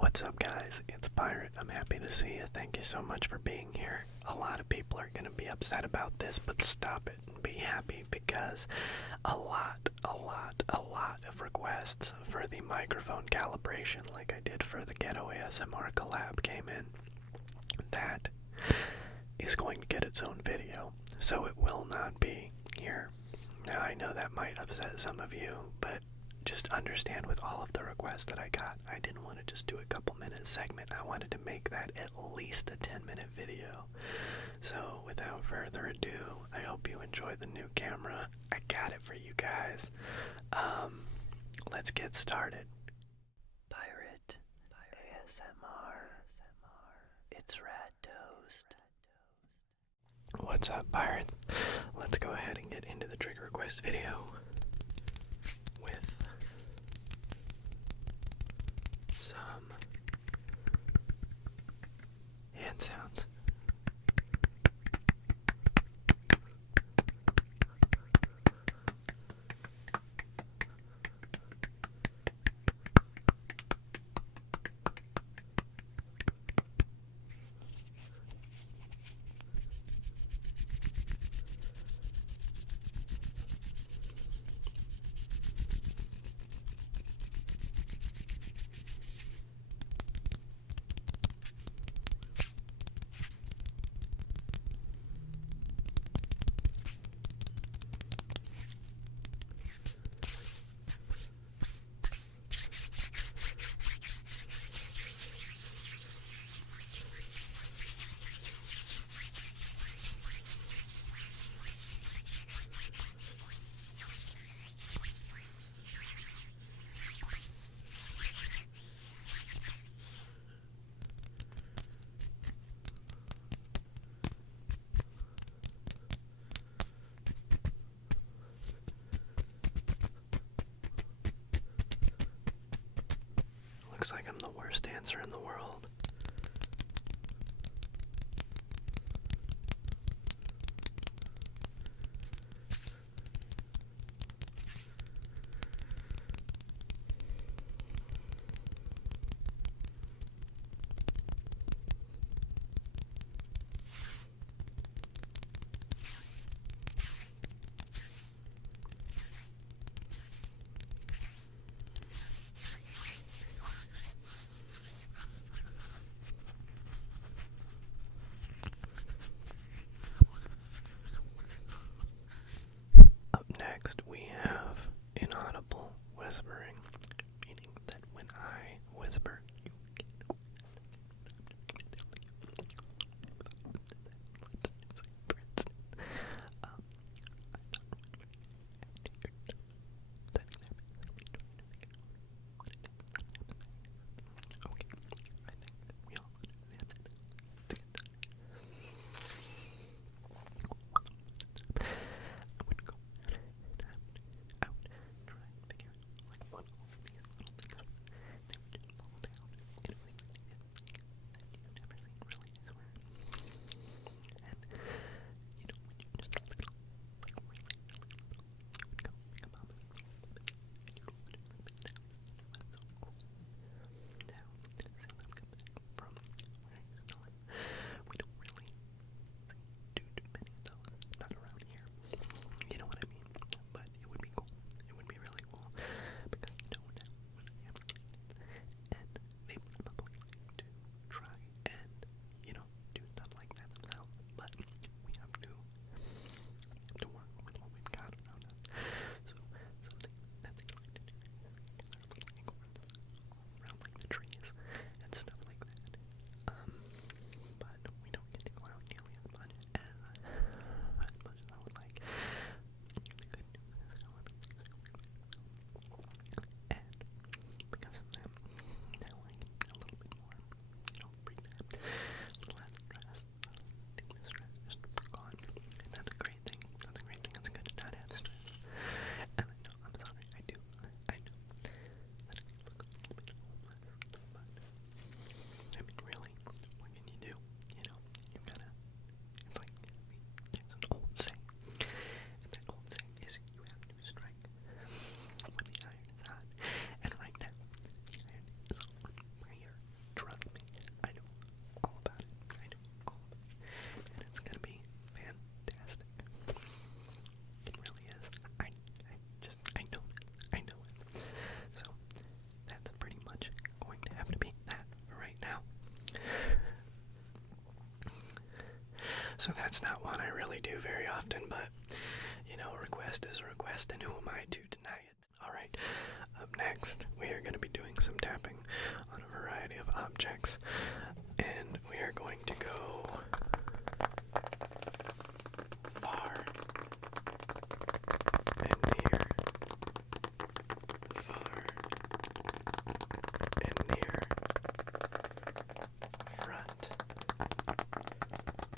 What's up, guys? It's Pirate. I'm happy to see you. Thank you so much for being here. A lot of people are going to be upset about this, but stop it and be happy because a lot of requests for the microphone calibration, like I did for the Ghetto ASMR collab, came in. That is going to get its own video, so it will not be here. Now, I know that might upset some of you, but just understand with all of the requests that I got, I didn't want to just do a couple minute segment. I wanted to make that at least a 10-minute video. So without further ado, I hope you enjoy the new camera. I got it for you guys. Let's get started. Pirate ASMR. It's Rad Toast. What's up, Pirates? Let's go ahead and get into the trigger request video with some hand sounds. Looks like I'm the worst dancer in the world. So that's not one I really do very often, but, you know, a request is a request, and who am I to deny it? Alright, up next, we are going to be doing some tapping on a variety of objects, and we are going to go far and near, far and near, front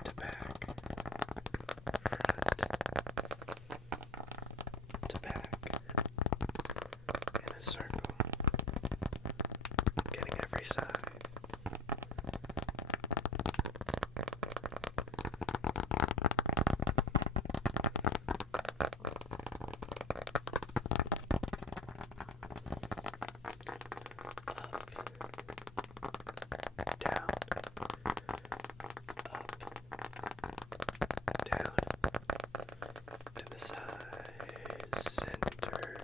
to back, front to back, in a circle, getting every side. Down, to the side, center,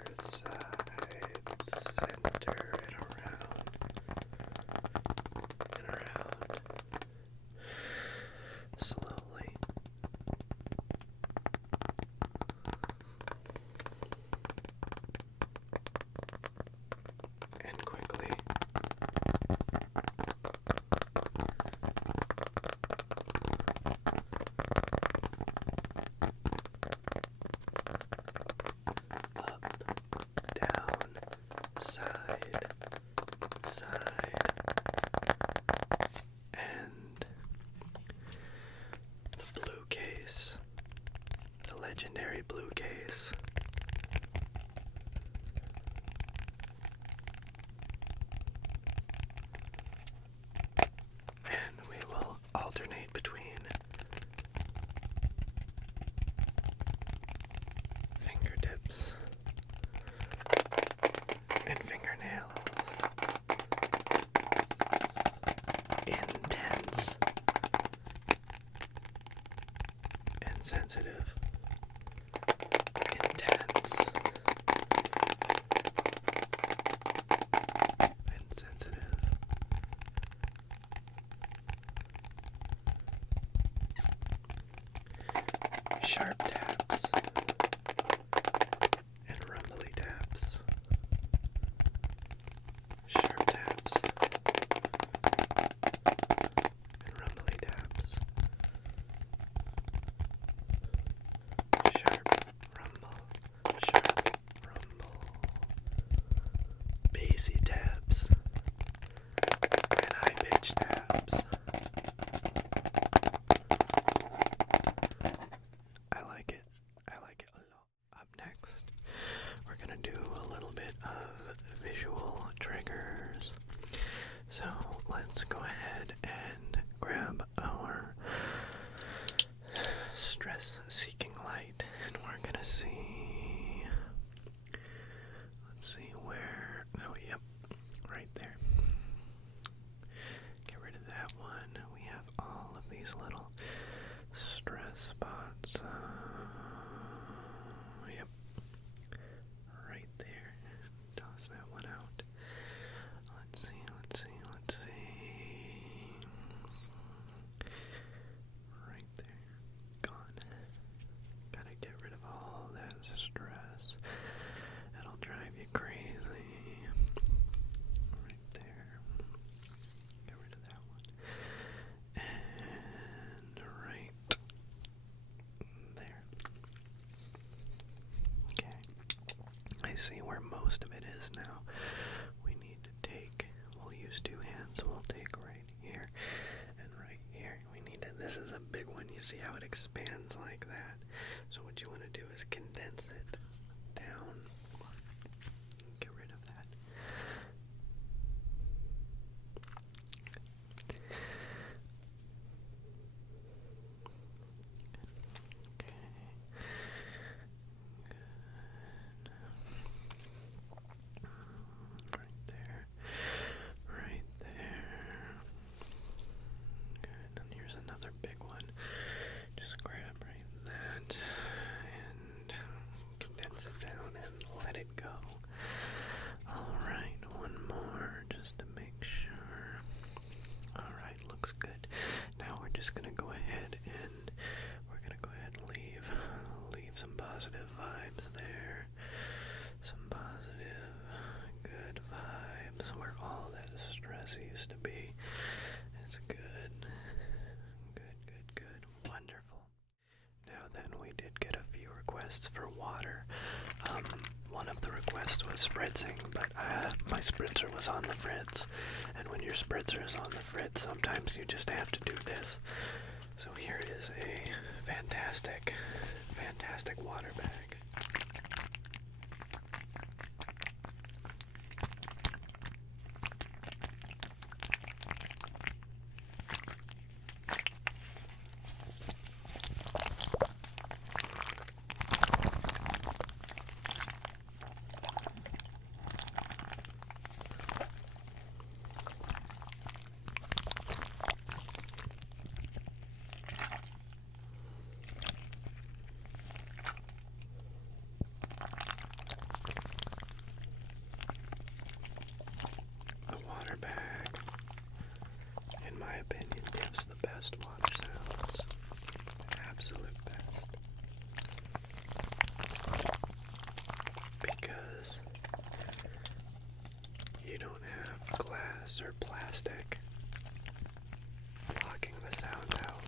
and around, slowly. And quickly. Up, down, side, and the blue case, the legendary blue case. And we will alternate between fingertips and fingernails. Intense and sensitive. Intense and sensitive. Sharp taps and rumbly taps. Sharp taps and rumbly taps. Sharp rumble, bassy taps and high pitch taps. I like it a lot. Up next, we're gonna do a little bit of visual triggers. So let's go ahead and grab our stress-seeking light, and we're gonna see. Let's see where. Oh, yep, right there. Get rid of that one. We have all of these little stress spots. Yep, right there. Toss that one out. Let's see. Right there. Gone. Gotta get rid of all that stress. It'll drive you crazy. Right there. Get rid of that one. And right there. Okay. I see where most of it is now. We need to take, we'll use two hands, so we'll take right here and right here. We need to, this is a big one. You see how it expands like that? So what you want to do is condense it down. Get rid of that. Okay. Good. Right there. Right there. Good. And here's another big one. Just grab right that and condense it down and let it go. Alright, one more just to make sure. Alright, looks good. Now we're just going to go ahead and of the requests was spritzing, but my spritzer was on the fritz, and when your spritzer is on the fritz, sometimes you just have to do this. So here is a fantastic, fantastic water bag. Bag, in my opinion, gives the best water sounds. Absolute best. Because you don't have glass or plastic blocking the sound out.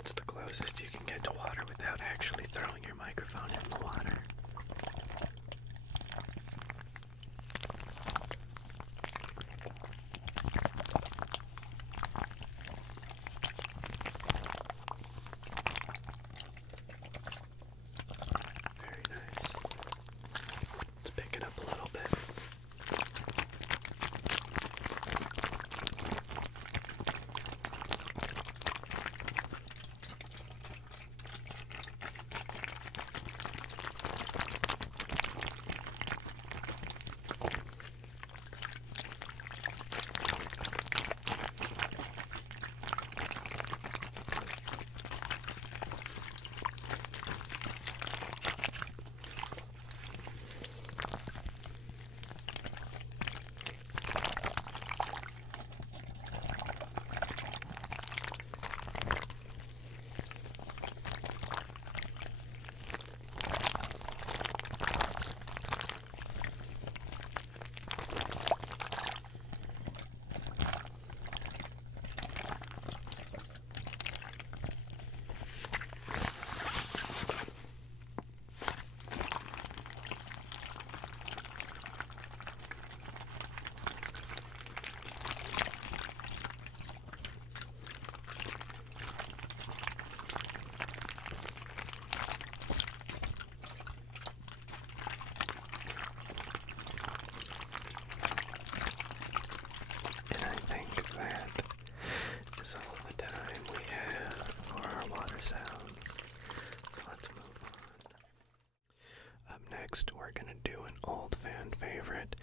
It's the closest you can get to water without actually throwing your microphone in the water. Next, we're going to do an old fan favorite,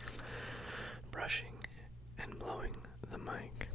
brushing and blowing the mic.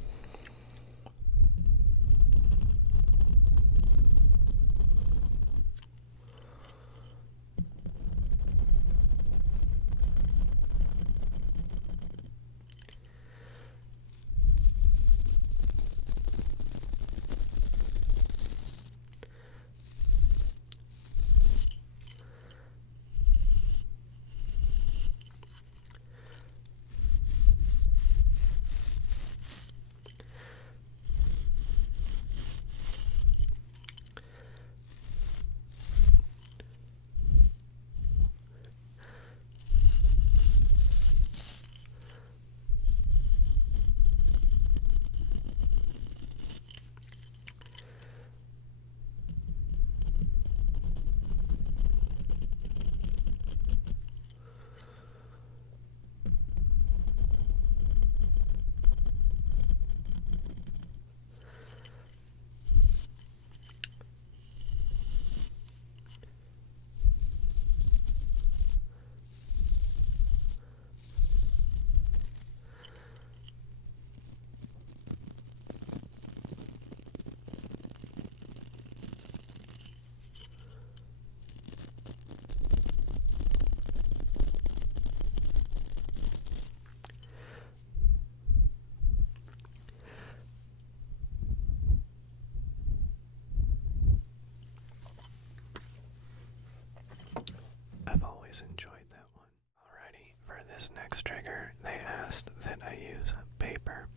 Enjoyed that one. Alrighty, for this next trigger, they asked that I use paper.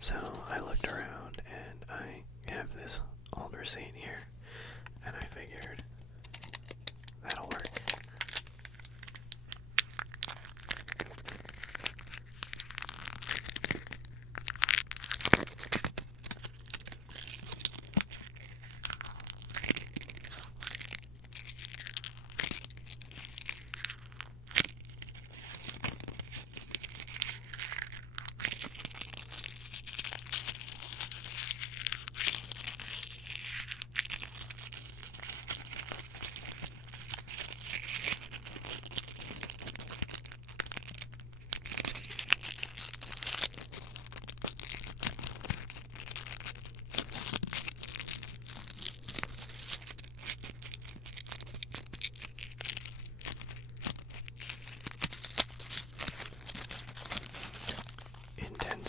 So I looked around and I have this old receipt here, and I figured that'll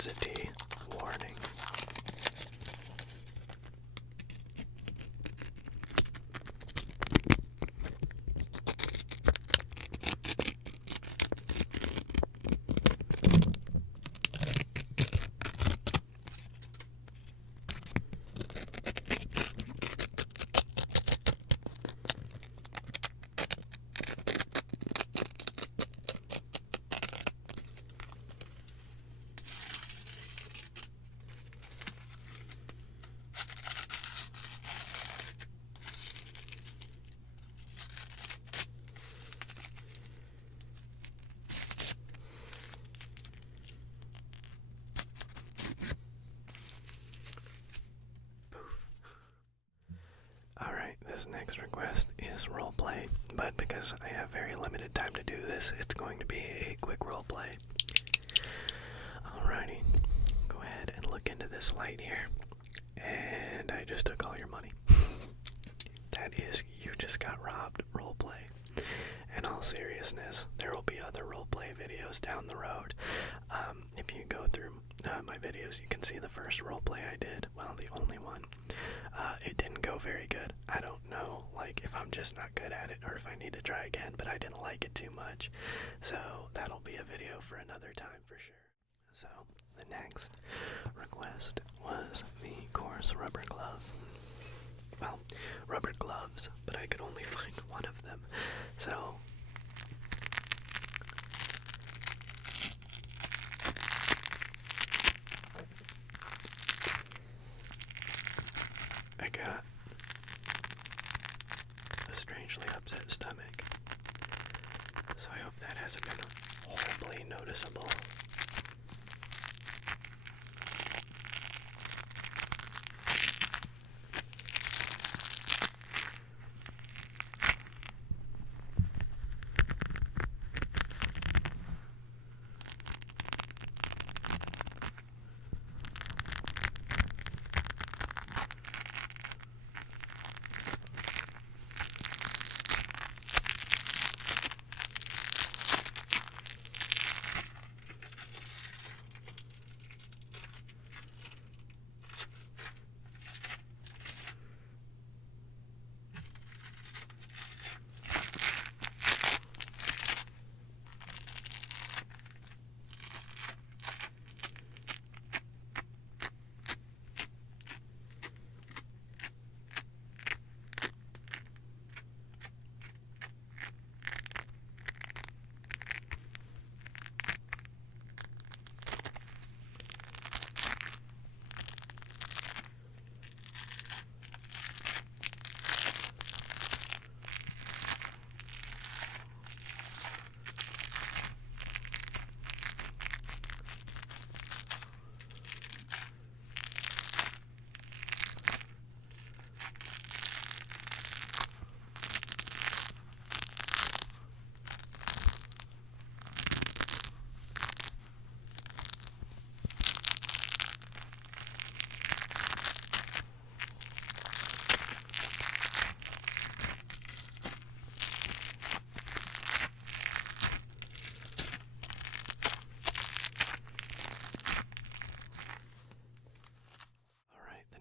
density warning. Alright, this next request is roleplay, but because I have very limited time to do this, it's going to be a quick roleplay. Alrighty, go ahead and look into this light here. And I just took all your money. That is, you just got robbed roleplay. In all seriousness, there will be other roleplay videos down the road. If you go through my videos, you can see the first roleplay I did. Well, the only one. It didn't go very good. I don't know, like, if I'm just not good at it or if I need to try again, but I didn't like it too much. So that'll be a video for another time for sure. So the next request was the coarse rubber glove. Well, rubber gloves, but I could only find one of them. So I got a strangely upset stomach. So I hope that hasn't been horribly noticeable.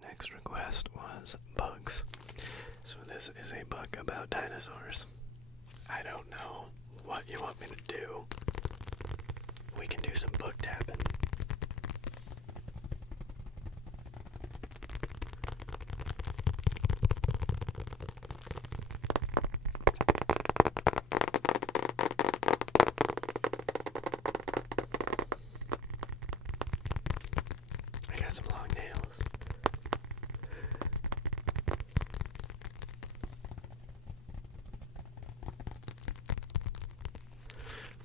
Next request was bugs. So this is a book about dinosaurs. I don't know what you want me to do. We can do some book tapping. I got some long nails.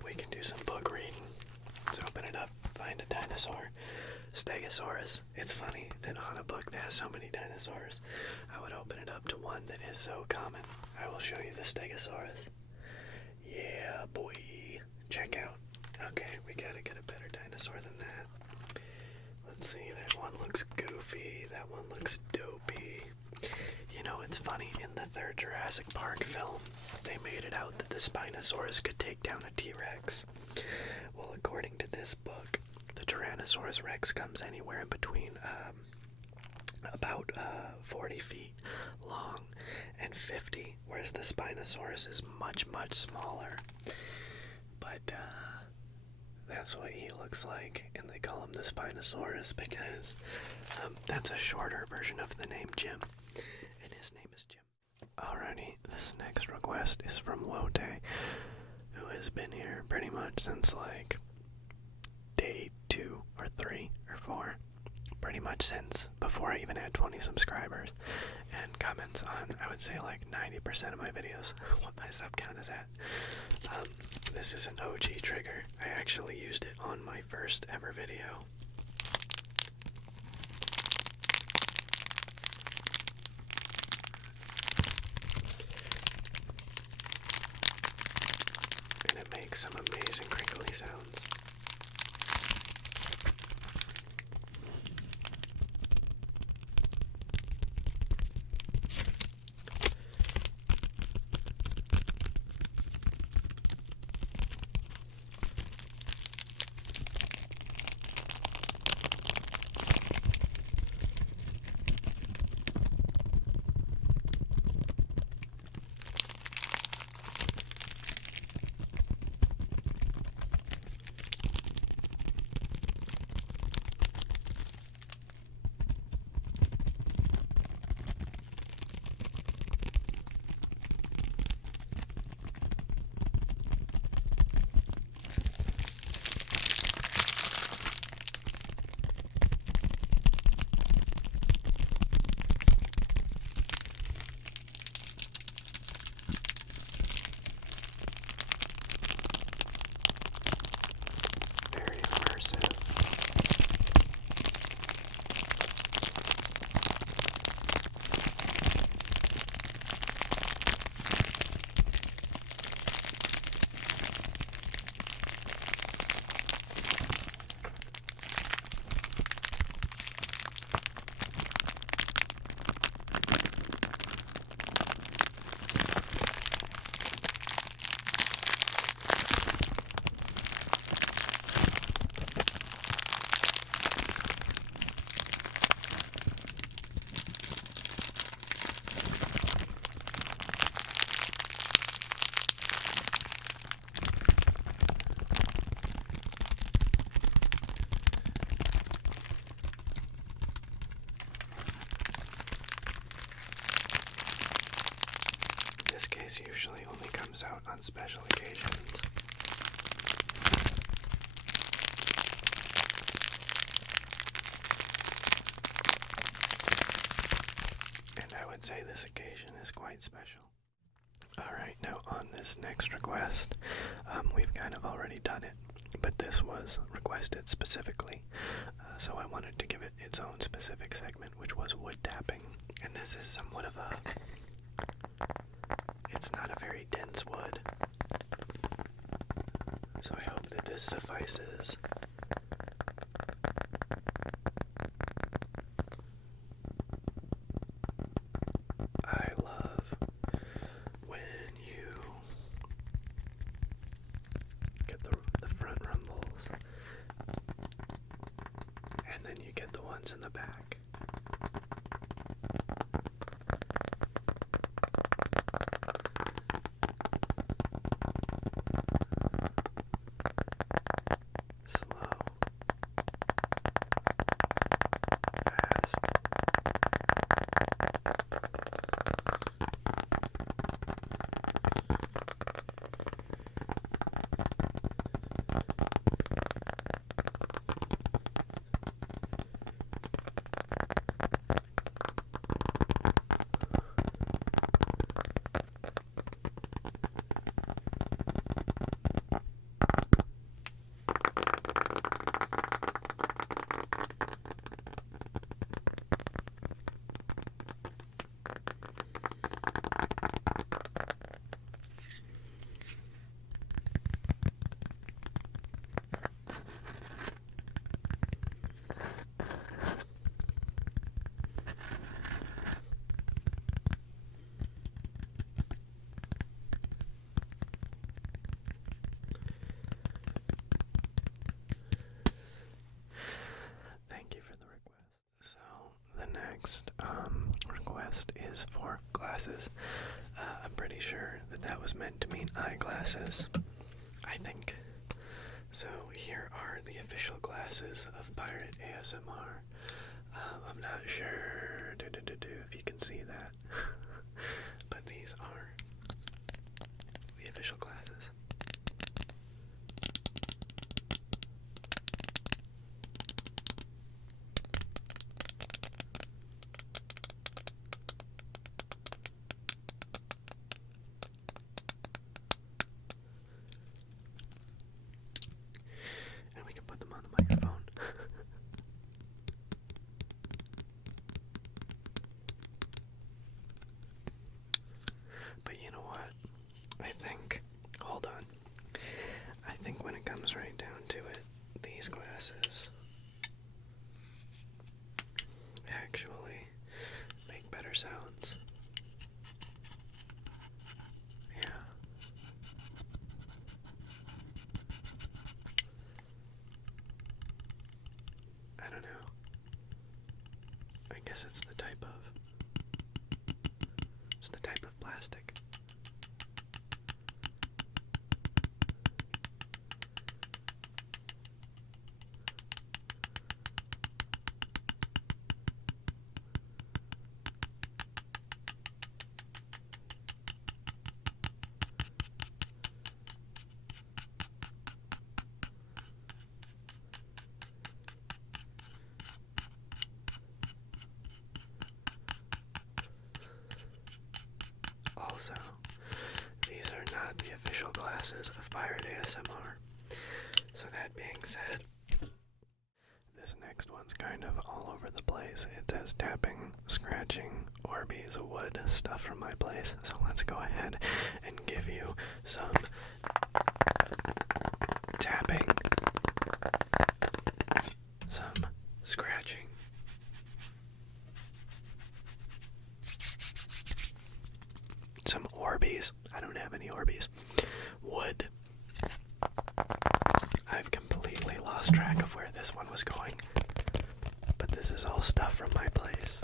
We can do some book reading. Let's open it up, find a dinosaur. Stegosaurus. It's funny that on a book that has so many dinosaurs, I would open it up to one that is so common. I will show you the Stegosaurus. Yeah, boy. Check out. Okay, we gotta get a better dinosaur than that. Let's see, that one looks goofy, that one looks dopey. You know, it's funny, in the third Jurassic Park film, they made it out that the Spinosaurus could take down a T-Rex. Well, according to this book, the Tyrannosaurus Tyrannosaurus Rex comes anywhere in between about 40 feet long and 50, whereas the Spinosaurus is much, much smaller. But that's what he looks like, and they call him the Spinosaurus because that's a shorter version of the name Jim, and his name is Jim. Alrighty, this next request is from Wote, who has been here pretty much since like day 2 or 3 or 4, pretty much since before I even had 20 subscribers, and comments on, I would say, like 90% of my videos, what my sub count is at. This is an OG trigger. I actually used it on my first ever video. And it makes some amazing crinkly sounds. Usually only comes out on special occasions. And I would say this occasion is quite special. Alright, now on this next request, we've kind of already done it, but this was requested specifically, so I wanted to give it its own specific segment, which was wood tapping. And this is somewhat of a... It's not a very dense wood, so I hope that this suffices. I love when you get the front rumbles, and then you get the ones in the back. glasses for glasses. I'm pretty sure that that was meant to mean eyeglasses, I think. So here are the official glasses of Pirate ASMR. I'm not sure if you can see that, but these are the official glasses. And we can put them on the microphone. But you know what? I think, hold on. I think when it comes right down to it, these glasses actually make better sounds. Yeah. I don't know. I guess it's the type of plastic. Also, these are not the official glasses of Pirate ASMR. So that being said, this next one's kind of all over the place. It says tapping, scratching, Orbeez, wood, stuff from my place. So let's go ahead and give you some tapping, some scratching, some Orbeez. I don't have any Orbeez. Wood. I've completely lost track of where this one was going, but this is all stuff from my place.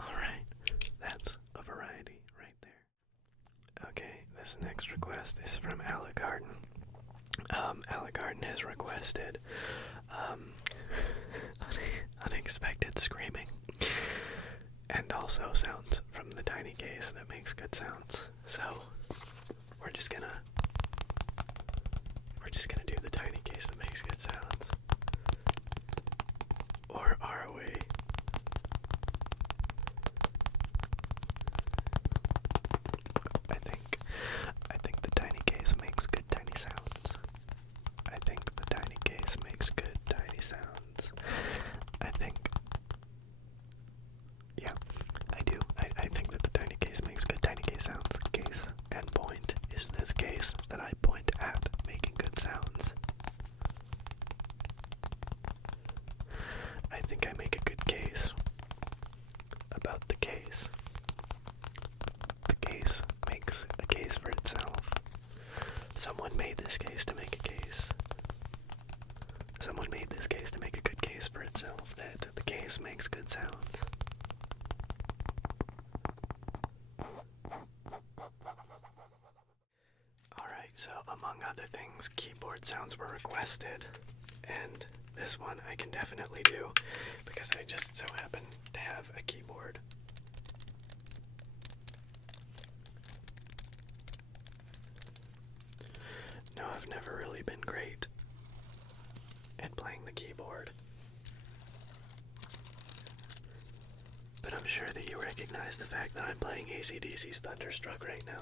Alright, that's a variety right there. Okay, this next request is from Alicarden. Alicarden has requested unexpected screaming and also sounds from the tiny case that makes good sounds. So we're just gonna do the tiny case that makes good sounds. Or are we? I think the tiny case makes good tiny sounds. I think the tiny case makes good tiny sounds. I think, yeah, I do. I think that the tiny case makes good tiny case sounds. Case and point is this case that I point at making good sounds. I think I make a good case about the case. The case makes a case for itself. Someone made this case to make a case. Someone made this case to make a good case for itself, that the case makes good sounds. Alright, so among other things, keyboard sounds were requested, and this one I can definitely do, because I just so happen to have a keyboard. No, I've never really been great at playing the keyboard, but I'm sure that you recognize the fact that I'm playing AC/DC's Thunderstruck right now.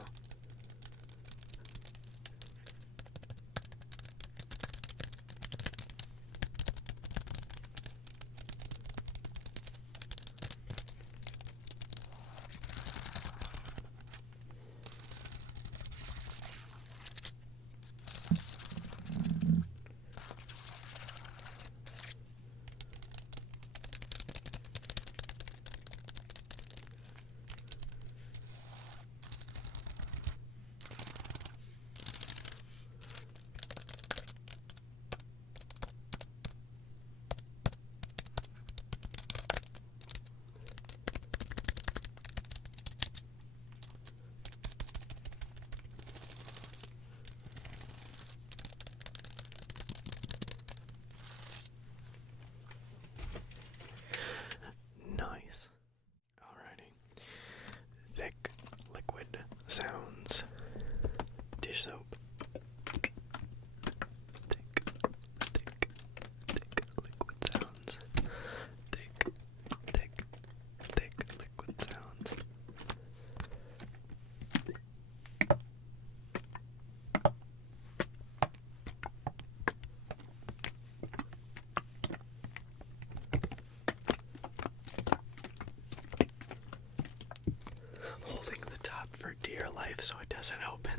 your life so it doesn't open.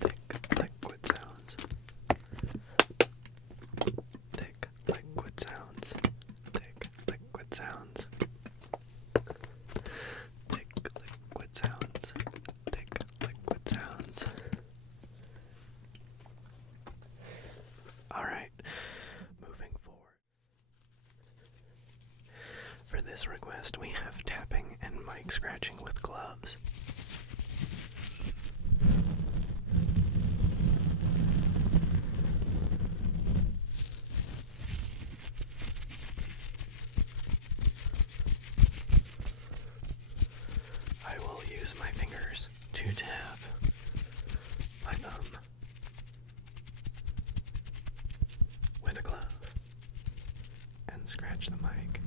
Thick liquid sounds. Thick liquid sounds. Thick liquid sounds. Thick liquid sounds. Thick liquid sounds. Alright, moving forward. For this request, we have tapping and mic scratching with gloves. I will use my fingers to tap my thumb with a glove and scratch the mic.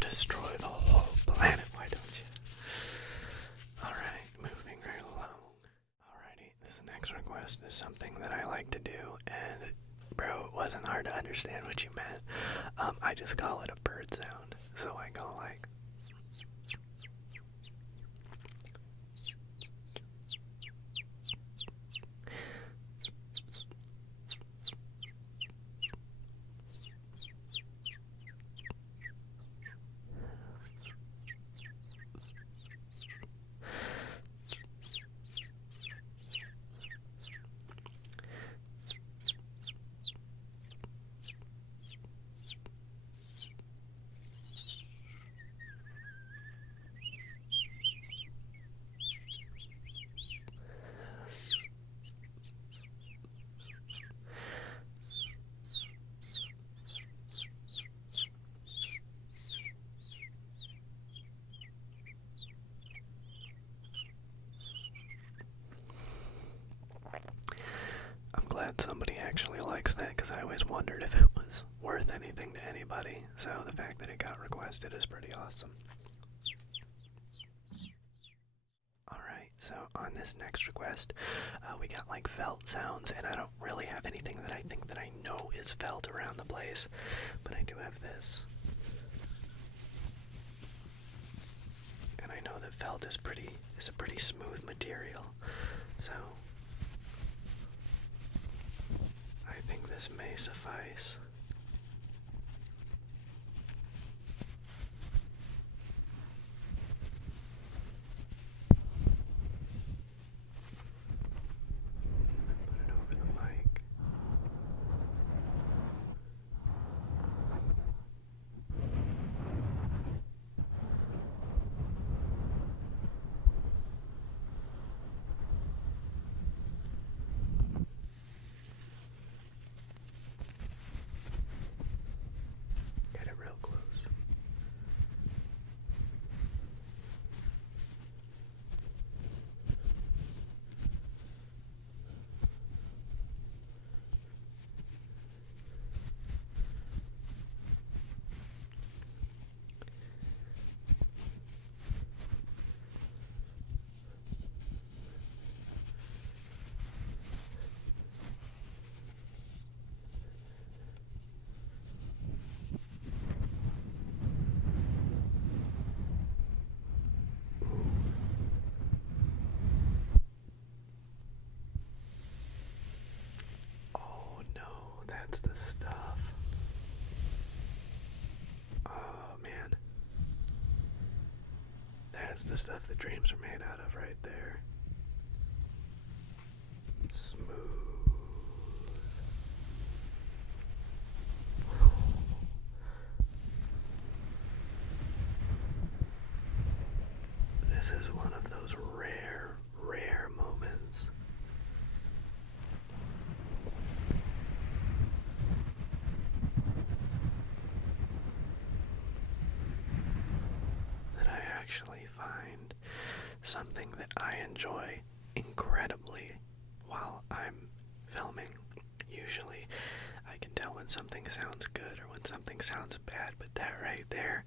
Destroy the whole planet, why don't you? Alright, moving right along. Alrighty, this next request is something that I like to do, and bro, it wasn't hard to understand what you meant. I just call it a bird sound. So I go like I'm glad somebody actually likes that, because I always wondered if it was worth anything to anybody. So the fact that it got requested is pretty awesome. Alright, so on this next request, we got like felt sounds, and I don't really have anything that I think that I know is felt around the place, but I do have this. And I know that felt is a pretty smooth material, so I think this may suffice. Put it over the mic. Get it real close. Oh no, that's the stuff. Oh man. That's the stuff that dreams are made out of right there. Smooth. This is one of those rare moments actually find something that I enjoy incredibly while I'm filming. Usually I can tell when something sounds good or when something sounds bad, but that right there,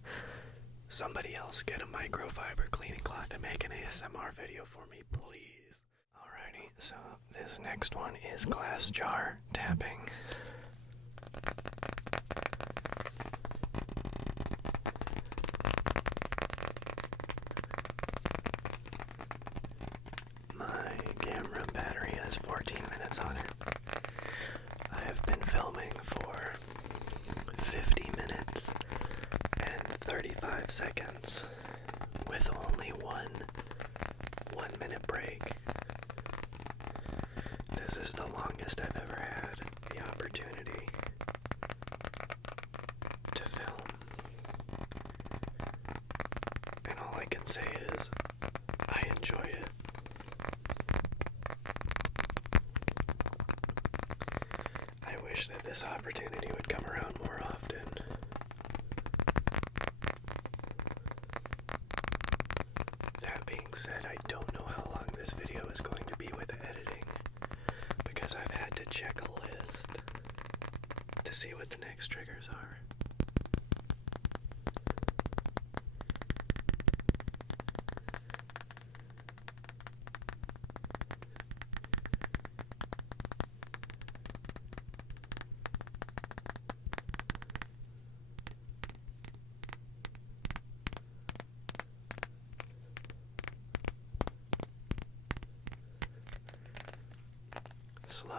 somebody else get a microfiber cleaning cloth and make an ASMR video for me, please. Alrighty, so this next one is glass jar tapping. My camera battery has 14 minutes on it. I have been filming for 50 minutes and 35 seconds with only one 1-minute break. This is the longest I've ever had the opportunity to film. And all I can say is, I enjoy it. I wish that this opportunity would come around more often. That being said, I don't know how long this video is going to be with editing, because I've had to check a list to see what the next triggers are. Slow.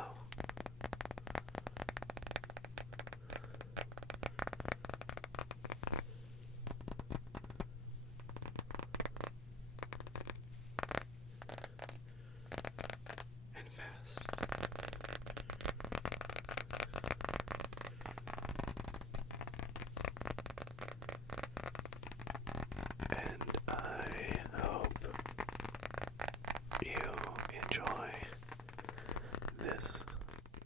And fast. And I hope you enjoy this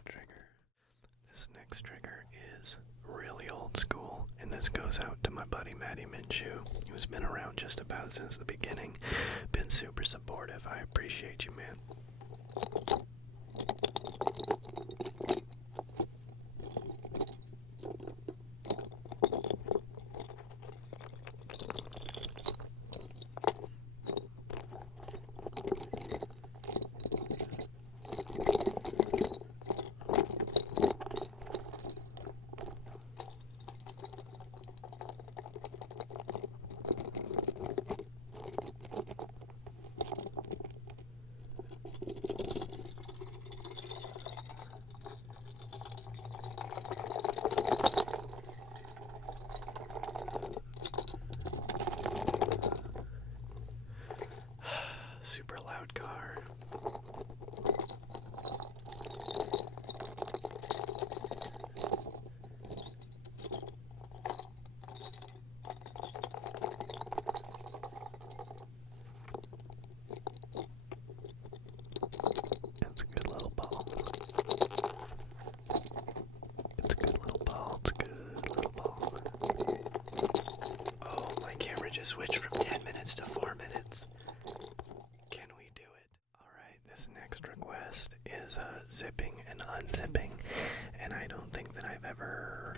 trigger. This next trigger is really old school, and this goes out to my buddy Matty Minshew, who's been around just about since the beginning, been super supportive. I appreciate you, man. Super loud car. It's a good little ball. It's a good little ball. It's a good little ball. Oh, my camera just switched from 10 minutes to 4 minutes. Can we do it? Alright, this next request is zipping and unzipping, and I don't think that I've ever,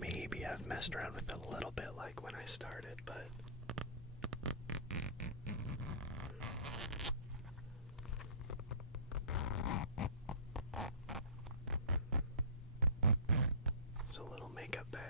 maybe I've messed around with it a little bit like when I started, but it's a little makeup bag.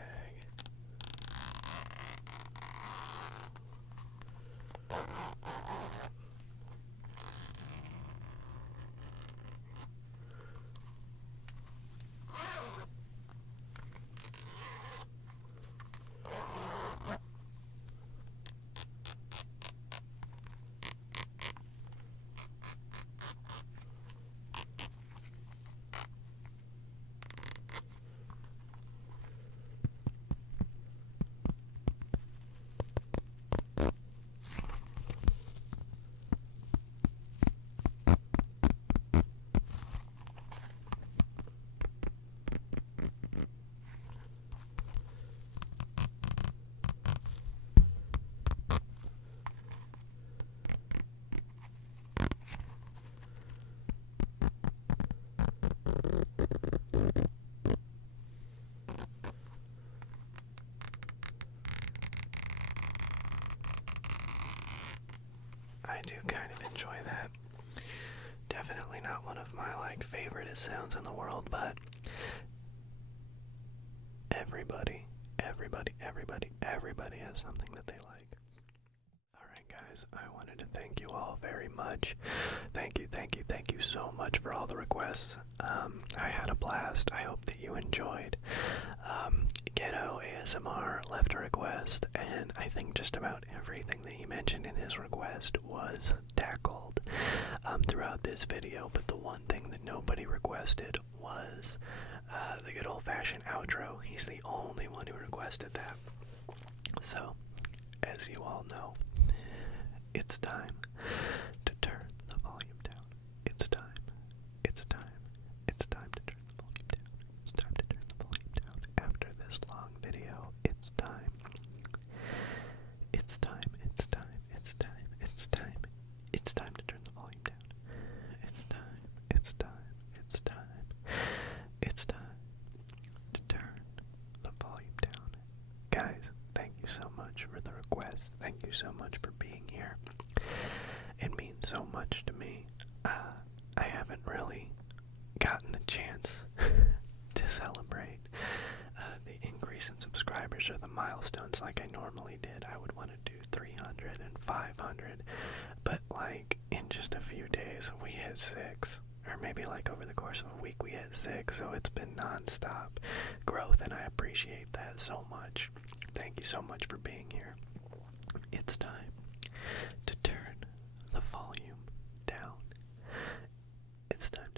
I do kind of enjoy that. Definitely not one of my, like, favorite sounds in the world, but everybody has something that they like. Alright guys, I wanted to thank you all very much. Thank you so much for all the requests. I had a blast. I hope that you enjoyed. Ghetto ASMR left a request, and I think just about everything that he mentioned in his request was tackled throughout this video, but the one thing that nobody requested was the good old-fashioned outro. He's the only one who requested that. So, as you all know, it's time to turn the volume down. It's time to turn the volume down. It's time to turn the volume down. After this long video, it's time. It's time to turn the volume down. It's time to turn the volume down. Guys, thank you so much for the request. Thank you so much for being here. It means so much to me. I haven't really gotten the chance to celebrate the increase in subscribers or the milestones like I normally did. I would want to do 300 and 500, but like in just a few days we hit 6, or maybe like over the course of a week we hit 6, so it's been non-stop growth, and I appreciate that so much. Thank you so much for being here. It's time to turn the volume down. It's time